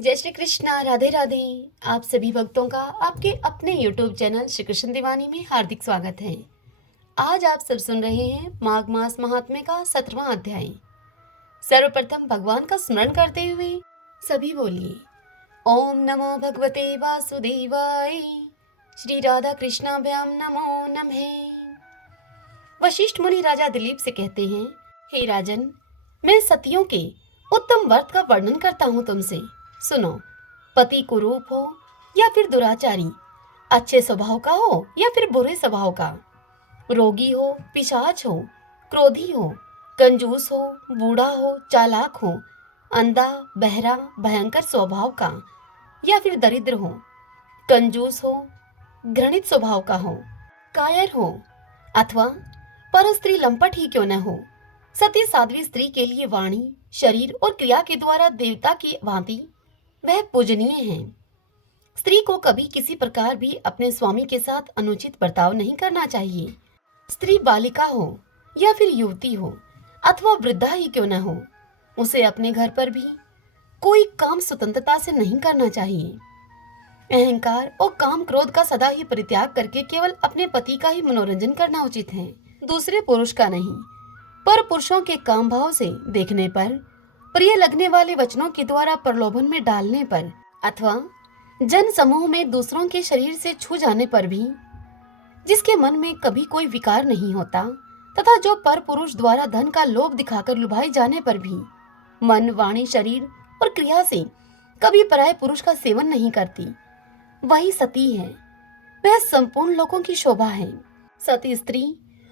जय श्री कृष्णा, राधे राधे। आप सभी भक्तों का आपके अपने YouTube चैनल श्री कृष्ण दीवानी में हार्दिक स्वागत है। आज आप सब सुन रहे हैं माघ मास महात्म्य का 17वां अध्याय। सर्वप्रथम भगवान का स्मरण करते हुए सभी बोलिए ओम नमो भगवते वासुदेवाय। श्री राधा कृष्णाभ्याम नमो नमः। वशिष्ठ मुनि राजा दिलीप से कहते हैं, हे राजन, मैं सतियों के उत्तम व्रत का वर्णन करता हूँ तुमसे, सुनो। पति कुरूप हो या फिर दुराचारी, अच्छे स्वभाव का हो या फिर बुरे स्वभाव का, रोगी हो, पिशाच हो, क्रोधी हो, कंजूस हो, बूढ़ा हो, चालाक हो, अंधा, बहरा, भयंकर स्वभाव का या फिर दरिद्र हो, कंजूस हो, घृणित स्वभाव का हो, कायर हो अथवा पर स्त्री लंपट ही क्यों न हो, सती साध्वी स्त्री के लिए वाणी, शरीर और क्रिया के द्वारा देवता की भांति वह पूजनीय है। स्त्री को कभी किसी प्रकार भी अपने स्वामी के साथ अनुचित बर्ताव नहीं करना चाहिए। स्त्री बालिका हो या फिर युवती हो अथवा वृद्धा ही क्यों न हो, उसे अपने घर पर भी कोई काम स्वतंत्रता से नहीं करना चाहिए। अहंकार और काम क्रोध का सदा ही परित्याग करके केवल अपने पति का ही मनोरंजन करना उचित है, दूसरे पुरुष का नहीं। पर पुरुषों के काम भाव से देखने पर, प्रिय लगने वाले वचनों के द्वारा प्रलोभन में डालने पर अथवा जन समूह में दूसरों के शरीर से छू जाने पर भी, जिसके मन में कभी कोई विकार नहीं होता तथा जो पर पुरुष द्वारा धन का लोभ दिखाकर लुभाई जाने पर भी मन, वाणी, शरीर और क्रिया से कभी पराये पुरुष का सेवन नहीं करती, वही सती है। वह संपूर्ण लोगों की शोभा है। सती स्त्री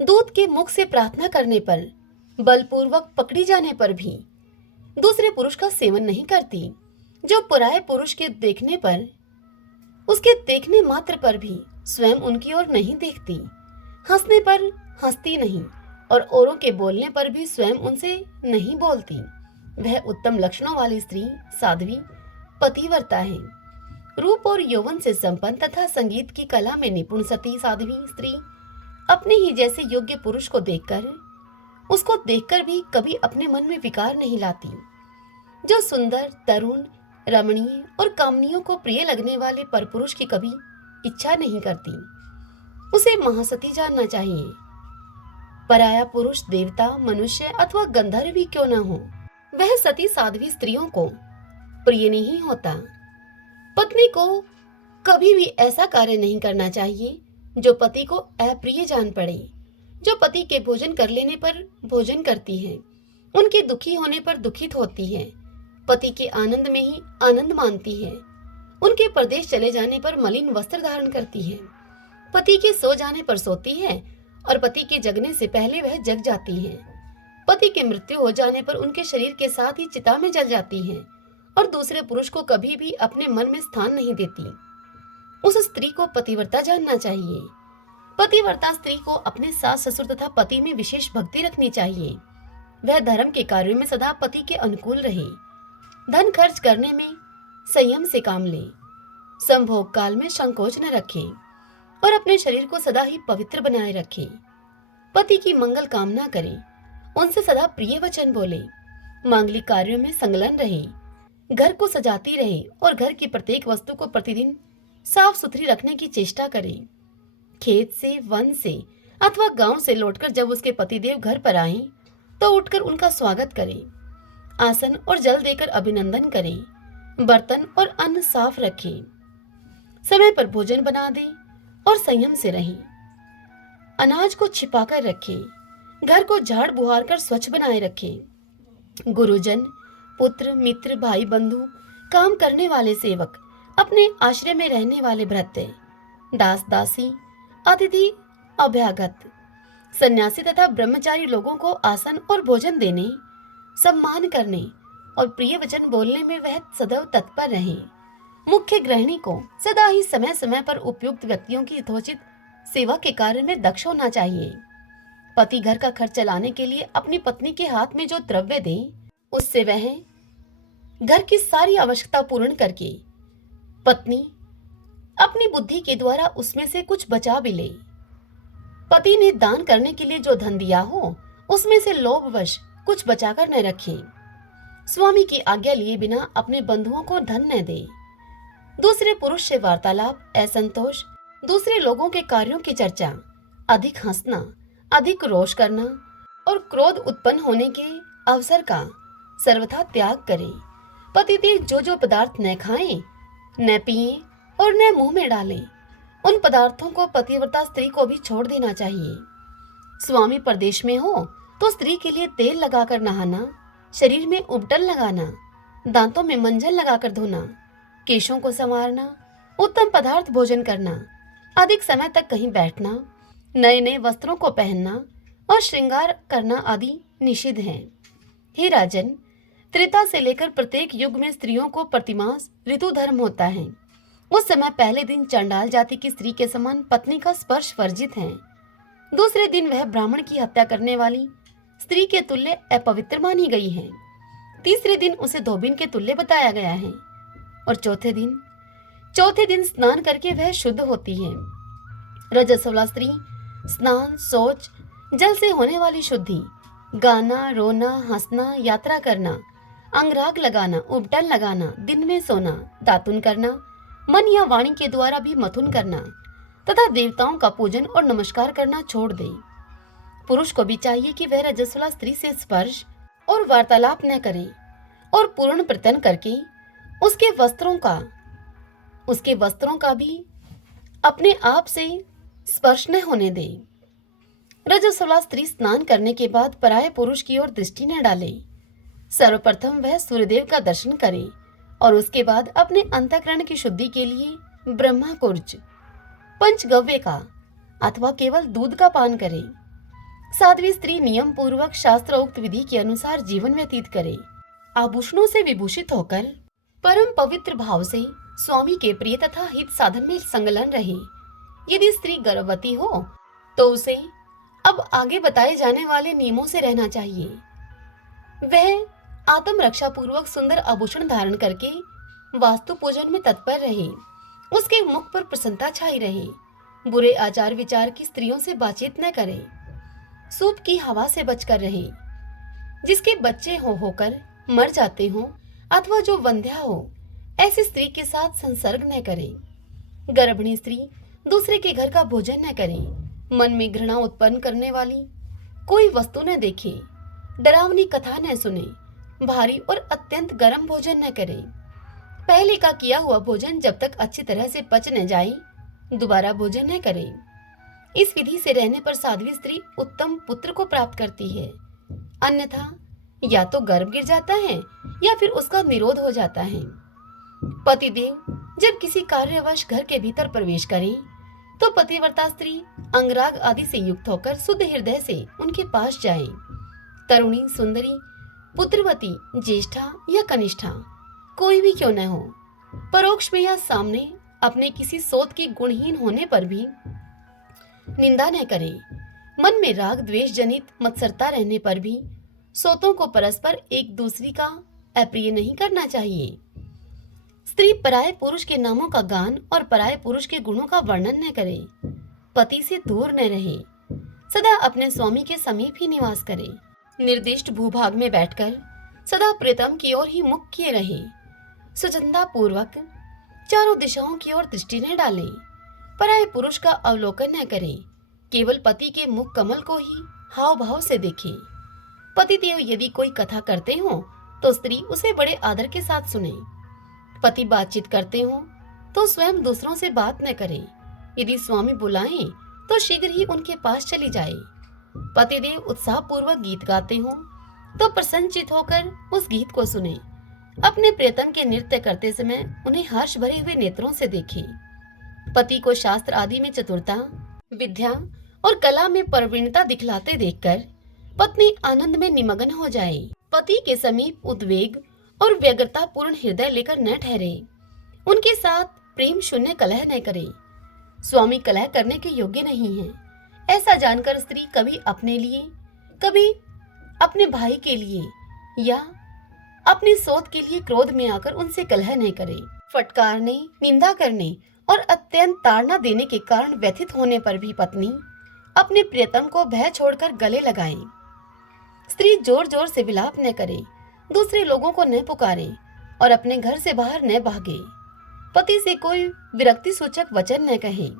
दूत के मुख से प्रार्थना करने पर, बलपूर्वक पकड़ी जाने पर भी दूसरे पुरुष का सेवन नहीं करती। जो पराये पुरुष के देखने पर, उसके देखने मात्र पर भी स्वयं उनकी ओर नहीं देखती, हंसने पर हंसती नहीं और औरों के बोलने पर भी स्वयं उनसे नहीं बोलती, वह उत्तम लक्षणों वाली स्त्री, साध्वी, पतिव्रता है। रूप और यौवन से संपन्न तथा संगीत की कला में निपुण सती साध्वी स्त्री अपने ही जैसे योग्य पुरुष को उसको देखकर भी कभी अपने मन में विकार नहीं लाती। जो सुंदर, तरुण, रमणीय और कामनियों को प्रिय लगने वाले परपुरुष की कभी इच्छा नहीं करती, उसे महासती जानना चाहिए। पराया पुरुष देवता, मनुष्य अथवा गंधर्व भी क्यों न हो, वह सती साध्वी स्त्रियों को प्रिय नहीं होता। पत्नी को कभी भी ऐसा कार्य नहीं करना चाहिए जो पति को अप्रिय जान पड़े। जो पति के भोजन कर लेने पर भोजन करती है, उनके दुखी होने पर दुखित होती है, पति के आनंद में ही आनंद मानती है, उनके परदेश चले जाने पर मलिन वस्त्र धारण करती है, पति के सो जाने पर सोती है और पति के जगने से पहले वह जग जाती है, पति के मृत्यु हो जाने पर उनके शरीर के साथ ही चिता में जल जाती है और दूसरे पुरुष को कभी भी अपने मन में स्थान नहीं देती। उस स्त्री को पतिव्रता जानना चाहिए। पतिव्रता स्त्री को अपने सास ससुर तथा पति में विशेष भक्ति रखनी चाहिए। वह धर्म के कार्यों में सदा पति के अनुकूल रहे, धन खर्च करने में संयम से काम ले, संभोग काल में संकोच न रखे और अपने शरीर को सदा ही पवित्र बनाए रखे। पति की मंगल कामना करे, उनसे सदा प्रिय वचन बोले, मांगलिक कार्यों में संलग्न रहे, घर को सजाती रहे और घर की प्रत्येक वस्तु को प्रतिदिन साफ सुथरी रखने की चेष्टा करे। खेत से, वन से अथवा गांव से लौटकर जब उसके पतिदेव घर पर आए तो उठकर उनका स्वागत करे, आसन और जल देकर अभिनंदन करे, बर्तन और अन्न साफ रखे, समय पर भोजन बना दे और संयम से रहे, अनाज को छिपाकर रखे, घर को झाड़ बुहार कर स्वच्छ बनाए रखे। गुरुजन, पुत्र, मित्र, भाई, बंधु, काम करने वाले सेवक, अपने आश्रय में रहने वाले भृत्य, दास दासी, अतिथि, अभ्यागत, सन्यासी तथा ब्रह्मचारी लोगों को आसन और भोजन देने, सम्मान करने और प्रिय वचन बोलने में वह सदैव तत्पर रहे। मुख्य गृहिणी को सदा ही समय समय पर उपयुक्त व्यक्तियों की यथोचित सेवा के कार्य में दक्ष होना चाहिए। पति घर का खर्च चलाने के लिए अपनी पत्नी के हाथ में जो द्रव्य दे, उससे वह घर की सारी आवश्यकता पूर्ण करके पत्नी अपनी बुद्धि के द्वारा उसमें से कुछ बचा भी ले। पति ने दान करने के लिए जो धन दिया हो, उसमें से लोभवश कुछ बचाकर न रखे। स्वामी की आज्ञा लिए बिना अपने बंधुओं को धन न दे। दूसरे पुरुष से वार्तालाप, असंतोष, दूसरे लोगों के कार्यों की चर्चा, अधिक हंसना, अधिक रोष करना और क्रोध उत्पन्न होने के अवसर का सर्वथा त्याग करें। पतिदेव जो पदार्थ न खाएं, न पिएं और न मुंह में डालें, उन पदार्थों को पतिव्रता स्त्री को भी छोड़ देना चाहिए। स्वामी प्रदेश में हो तो स्त्री के लिए तेल लगाकर नहाना, शरीर में उबटन लगाना, दांतों में मंजन लगाकर धोना, केशों को संवारना, उत्तम पदार्थ भोजन करना, अधिक समय तक कहीं बैठना, नए नए वस्त्रों को पहनना और श्रृंगार करना आदि निषिद्ध है। हे राजन, त्रेता से लेकर प्रत्येक युग में स्त्रियों को प्रतिमास ऋतु धर्म होता है। उस समय पहले दिन चंडाल जाति की स्त्री के समान पत्नी का स्पर्श वर्जित है। दूसरे दिन वह ब्राह्मण की हत्या करने वाली स्त्री के तुल्य अपवित्र मानी गई है। तीसरे दिन उसे धोबिन के तुल्य बताया गया है और चौथे दिन स्नान करके वह शुद्ध होती है। रजस्वला स्त्री स्नान, शौच, जल से होने वाली शुद्धि, गाना, रोना, हंसना, यात्रा करना, अंगराग लगाना, उबटन लगाना, दिन में सोना, दातुन करना, मन या वाणी के द्वारा भी मथुन करना तथा देवताओं का पूजन और नमस्कार करना छोड़ दे। पुरुष को भी चाहिए कि वह रजस्वला स्त्री से स्पर्श और वार्तालाप न करे और पूर्ण प्रयत्न करके उसके वस्त्रों का भी अपने आप से स्पर्श न होने दे। रजस्वला स्त्री स्नान करने के बाद पराये पुरुष की ओर दृष्टि न डाले। सर्वप्रथम वह सूर्यदेव का दर्शन करे और उसके बाद अपने अंतःकरण की शुद्धि के लिए ब्रह्मा कुर्ज, पंचगव्य का अथवा केवल दूध का पान करे। साध्वी स्त्री नियम पूर्वक शास्त्रोक्त विधि के अनुसार जीवन व्यतीत करे। आभूषणों से विभूषित होकर परम पवित्र भाव से स्वामी के प्रिय तथा हित साधन में संलग्न रहे। यदि स्त्री गर्भवती हो तो उसे अब आगे बताए जाने वाले नियमों से रहना चाहिए। वह आत्म रक्षा पूर्वक सुंदर आभूषण धारण करके वास्तु पूजन में तत्पर रहे। उसके मुख पर प्रसन्नता छाई रहे। बुरे आचार विचार की स्त्रियों से बातचीत न करे। सूप की हवा से बचकर रहे। जिसके बच्चे होकर मर जाते हो अथवा जो वंध्या हो, ऐसी स्त्री के साथ संसर्ग न करे। गर्भिणी स्त्री दूसरे के घर का भोजन न करे। मन में घृणा उत्पन्न करने वाली कोई वस्तु न देखे। डरावनी कथा न सुने। भारी और अत्यंत गर्म भोजन न करे। पहले का किया हुआ भोजन जब तक अच्छी तरह से पच न जाए दोबारा भोजन न करे। इस विधि से रहने पर साध्वी स्त्री उत्तम पुत्र को प्राप्त करती है। अन्यथा या तो गर्भ गिर जाता है या फिर उसका निरोध हो जाता है। पतिदेव जब किसी कार्यवश घर के भीतर प्रवेश करें तो पतिव्रता स्त्री अंगराग आदि से युक्त होकर शुद्ध हृदय से उनके पास जाए। तरुणी, सुंदरी, पुत्रवती, ज्येष्ठा या कनिष्ठा कोई भी क्यों न हो, परोक्ष में या सामने अपने किसी सोत की गुणहीन होने पर भी निंदा न करे। मन में राग द्वेष जनित मत्सरता रहने पर भी सोतों को परस्पर एक दूसरी का अप्रिय नहीं करना चाहिए। स्त्री पराये पुरुष के नामों का गान और पराये पुरुष के गुणों का वर्णन न करे। पति से दूर न रहे। सदा अपने स्वामी के समीप ही निवास करे। निर्दिष्ट भूभाग में बैठकर सदा प्रीतम की ओर ही मुख किए रहे। सुचंदा पूर्वक चारों दिशाओं की ओर दृष्टि न डाले। पराये पुरुष का अवलोकन न करे। केवल पति के मुख कमल को ही हाव भाव से देखे। पतिदेव यदि कोई कथा करते हो तो स्त्री उसे बड़े आदर के साथ सुने। पति बातचीत करते हो तो स्वयं दूसरों से बात न करे। यदि स्वामी बुलाएं तो शीघ्र ही उनके पास चली जाए। पतिदेव उत्साह पूर्वक गीत गाते हो तो प्रसन्नचित होकर उस गीत को सुने। अपने प्रियतम के नृत्य करते समय उन्हें हर्ष भरे हुए नेत्रों से देखे। पति को शास्त्र आदि में चतुरता, विद्या और कला में प्रवीणता दिखलाते देखकर पत्नी आनंद में निमग्न हो जाए। पति के समीप उद्वेग और व्यग्रता पूर्ण हृदय लेकर न ठहरे। उनके साथ प्रेम शून्य कलह न करे। स्वामी कलह करने के योग्य नहीं है। ऐसा जानकर स्त्री कभी अपने लिए, कभी अपने भाई के लिए या अपनी सोत के लिए क्रोध में आकर उनसे कलह न करे। फटकारने, निंदा करने और अत्यंत ताड़ना देने के कारण व्यथित होने पर भी पत्नी अपने प्रियतम को भय छोड़कर गले लगाए। स्त्री जोर जोर से विलाप न करे दूसरे लोगों को न पुकारे और अपने घर से बाहर न भागे। पति से कोई विरक्ति सूचक वचन न कहे।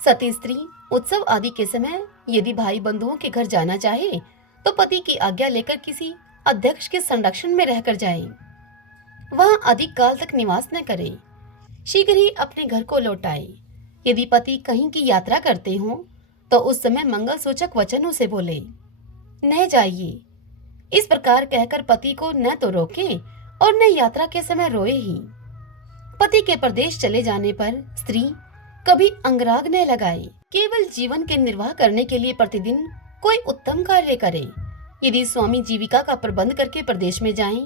सती स्त्री उत्सव आदि के समय यदि भाई बंधुओं के घर जाना चाहे तो पति की आज्ञा लेकर किसी अध्यक्ष के संरक्षण में रहकर जाए। वहां अधिक काल तक निवास न करे। शीघ्र ही अपने घर को लौट आए। यदि पति कहीं की यात्रा करते हों तो उस समय मंगल सूचक वचनों से बोले, न जाइए। इस प्रकार कहकर पति को न तो रोके और न यात्रा के समय रोए ही। पति के प्रदेश चले जाने पर स्त्री कभी अंगराग न लगाए। केवल जीवन के निर्वाह करने के लिए प्रतिदिन कोई उत्तम कार्य करे। यदि स्वामी जीविका का प्रबंध करके प्रदेश में जाएं,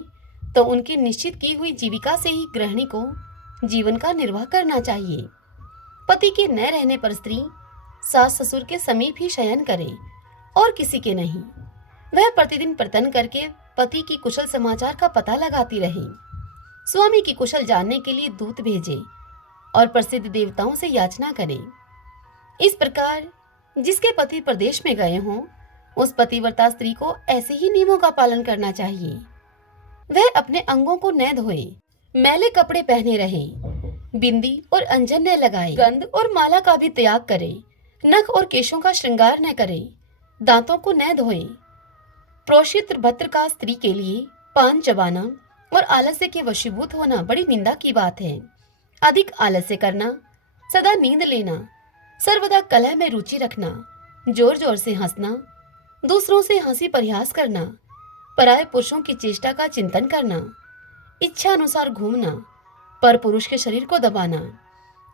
तो उनकी निश्चित की हुई जीविका से ही गृहिणी को जीवन का निर्वाह करना चाहिए। पति के न रहने पर स्त्री सास ससुर के समीप ही शयन करे और किसी के नहीं। वह प्रतिदिन प्रतन करके पति की कुशल समाचार का पता लगाती रहे। स्वामी की कुशल जानने के लिए दूत भेजे और प्रसिद्ध देवताओं से याचना करे। इस प्रकार जिसके पति प्रदेश में गए हों, उस पतिव्रता स्त्री को ऐसे ही नियमों का पालन करना चाहिए। वह अपने अंगों को न धोए, मैले कपड़े पहने रहे, बिंदी और अंजन न लगाए, गंध और माला का भी त्याग करे, नख और केशों का श्रृंगार न करे, दांतों को न धोए। प्रोषित्र भद्र का स्त्री के लिए पान चबाना और आलस्य के वशीभूत होना बड़ी निंदा की बात है। अधिक आलस्य करना, सदा नींद लेना, सर्वदा कलह में रुचि रखना, जोर जोर से हंसना, दूसरों से हंसी परिहास करना, पराये पुरुषों की चेष्टा का चिंतन करना, इच्छा अनुसार घूमना, पर पुरुष के शरीर को दबाना,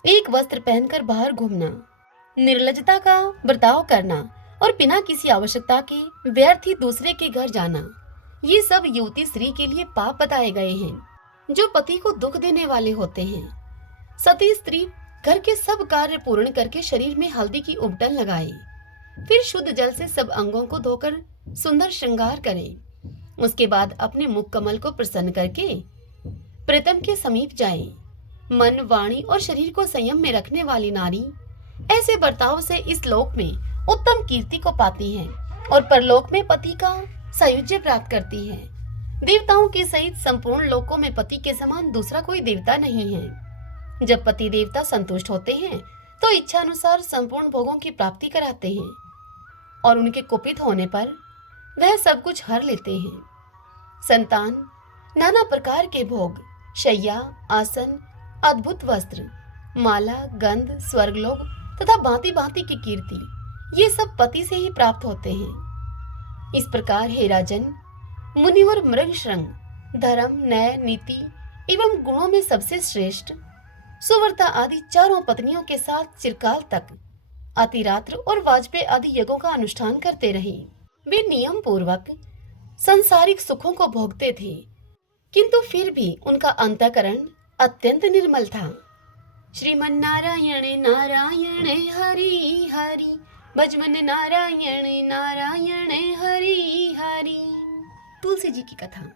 एक वस्त्र पहनकर बाहर घूमना, निर्लजता का बर्ताव करना और बिना किसी आवश्यकता के व्यर्थ ही दूसरे के घर जाना, ये सब युवती स्त्री के लिए पाप बताए गए हैं, जो पति को दुख देने वाले होते हैं। सती स्त्री घर के सब कार्य पूर्ण करके शरीर में हल्दी की उबटन लगाए, फिर शुद्ध जल से सब अंगों को धोकर सुंदर श्रृंगार करे। उसके बाद अपने मुख कमल को प्रसन्न करके प्रीतम के समीप जाए। मन, वाणी और शरीर को संयम में रखने वाली नारी ऐसे बर्ताव से इस लोक में उत्तम कीर्ति को पाती है और परलोक में पति का सायुज्य प्राप्त करती है। देवताओं के सहित संपूर्ण लोकों में पति के समान दूसरा कोई देवता नहीं है। जब पति देवता संतुष्ट होते हैं तो इच्छा अनुसार संपूर्ण भोगों की प्राप्ति कराते हैं और उनके कुपित होने पर वह सब कुछ हर लेते हैं। संतान, नाना प्रकार के भोग, शैया, आसन, अद्भुत वस्त्र, माला, गंध, स्वर्गलोक तथा भांति भांति की कीर्ति, ये सब पति से ही प्राप्त होते हैं। इस प्रकार हे राजन, मुनिवर मृग श्रृंग, धर्म, न्याय, नीति एवं गुणों में सबसे श्रेष्ठ सुवर्ता आदि चारों पत्नियों के साथ चिरकाल तक अतिरात्र और वाजपेयी आदि यज्ञों का अनुष्ठान करते रहे। वे नियम पूर्वक संसारिक सुखों को भोगते थे, किंतु फिर भी उनका अंतःकरण अत्यंत निर्मल था। श्रीमन नारायण नारायण हरि हरि, भजमन नारायण नारायण हरि हरि। तुलसी जी की कथा।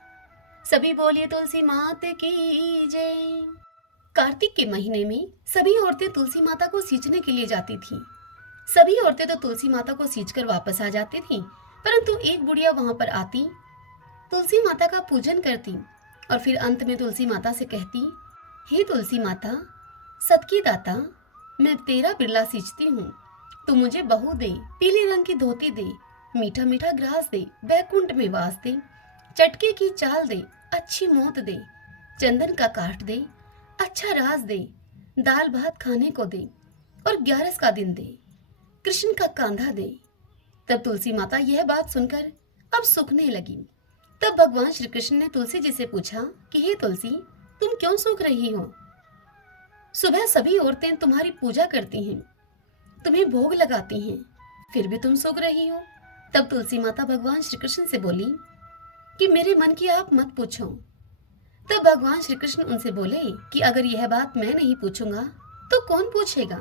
सभी बोलिए तुलसी मात की जय। कार्तिक के महीने में सभी औरतें तुलसी माता को सींचने के लिए जाती थीं। सभी औरतें तो तुलसी माता को सींचकर वापस आ जाती थीं, परंतु एक बुढ़िया वहां पर आती, तुलसी माता का पूजन करती और फिर अंत में तुलसी माता से कहती, हे तुलसी माता, सत की दाता, मैं तेरा बिरला सींचती हूँ, तू मुझे बहू दे, पीले रंग की धोती दे, मीठा मीठा ग्रास दे, बैकुंठ में वास दे, चटके की चाल दे, अच्छी मौत दे, चंदन का काठ दे, अच्छा राज दे, दाल भात खाने को दे और 11 का दिन दे, कृष्ण का कांधा दे। तब तुलसी माता यह बात सुनकर अब सूखने लगी। तब भगवान श्री कृष्ण ने तुलसी जी से पूछा कि हे तुलसी, तुम क्यों सूख रही हो? सुबह सभी औरतें तुम्हारी पूजा करती हैं, तुम्हें भोग लगाती हैं, फिर भी तुम सूख रही हो। तब तुलसी माता भगवान श्री कृष्ण से बोली कि मेरे मन की आप मत पूछो। तब भगवान श्री कृष्ण उनसे बोले कि अगर यह बात मैं नहीं पूछूंगा तो कौन पूछेगा?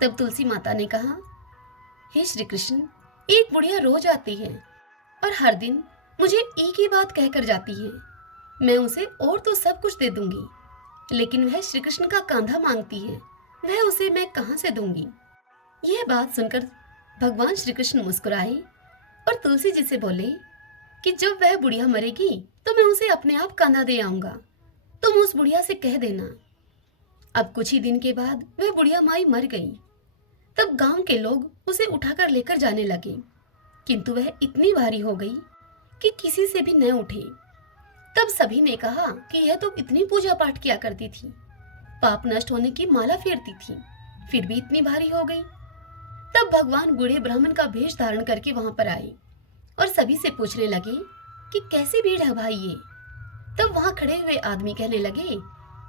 तब तुलसी माता ने कहा, हे श्री कृष्ण, एक बुढ़िया रोज आती है और हर दिन मुझे एक ही बात कहकर जाती है। मैं उसे और तो सब कुछ दे दूंगी, लेकिन वह श्री कृष्ण का कांधा मांगती है, वह उसे मैं कहां से दूंगी? यह बात सुनकर भगवान श्री कृष्ण मुस्कुराए और तुलसी जी से बोले, कि जब वह बुढ़िया मरेगी तो मैं उसे अपने आप कंधा दे आऊंगा। तुम उस बुढ़िया से कह देना। अब कुछ ही दिन के बाद वह बुढ़िया माई मर गई। तब गांव के लोग उसे उठाकर लेकर जाने लगे, किंतु वह इतनी भारी हो गई कि किसी से भी न उठे। तब सभी ने कहा कि यह तो इतनी पूजा पाठ किया करती थी, पाप नष्ट होने की माला फेरती थी, फिर भी इतनी भारी हो गई। तब भगवान बूढ़े ब्राह्मण का भेष धारण करके वहां पर आए और सभी से पूछने लगे कि कैसी भीड़ है भाई ये। तब वहां खड़े हुए आदमी कहने लगे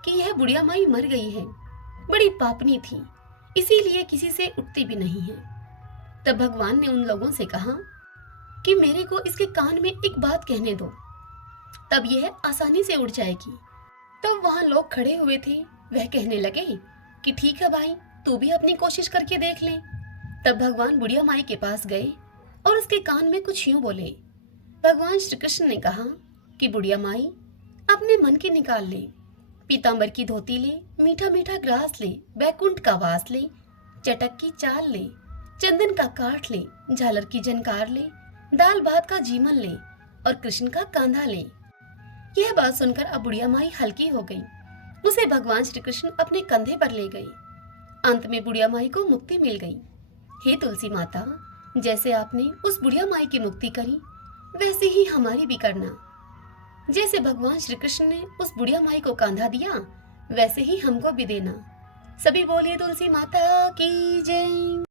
कि यह बुढ़िया माई मर गई है, बड़ी पापनी थी, इसीलिए किसी से उठती भी नहीं है। तब भगवान ने उन लोगों से कहा कि मेरे को इसके कान में एक बात कहने दो, तब यह आसानी से उड़ जाएगी। तब वहां लोग खड़े हुए थे, वह कहने लगे कि ठीक है भाई, तू भी अपनी कोशिश करके देख ले। तब भगवान बुढ़िया माई के पास गए और उसके कान में कुछ यूं बोले। भगवान श्री कृष्ण ने कहा कि बुढ़िया माई, अपने मन की निकाल ले, पीतांबर की धोती ले, मीठा मीठा ग्रास ले, बैकुंठ का वास ले, चटक की चाल ले, चंदन का काठ ले, झालर की झनकार ले, दाल भात का जीमन ले और कृष्ण का कांधा ले। यह बात सुनकर अब बुढ़िया माई हल्की हो गई। उसे भगवान श्री कृष्ण अपने कंधे पर ले गए। अंत में बुढ़िया माई को मुक्ति मिल गई। हे तुलसी माता, जैसे आपने उस बुढ़िया माई की मुक्ति करी, वैसे ही हमारी भी करना। जैसे भगवान श्री कृष्ण ने उस बुढ़िया माई को कांधा दिया, वैसे ही हमको भी देना। सभी बोलिए तुलसी माता की जय।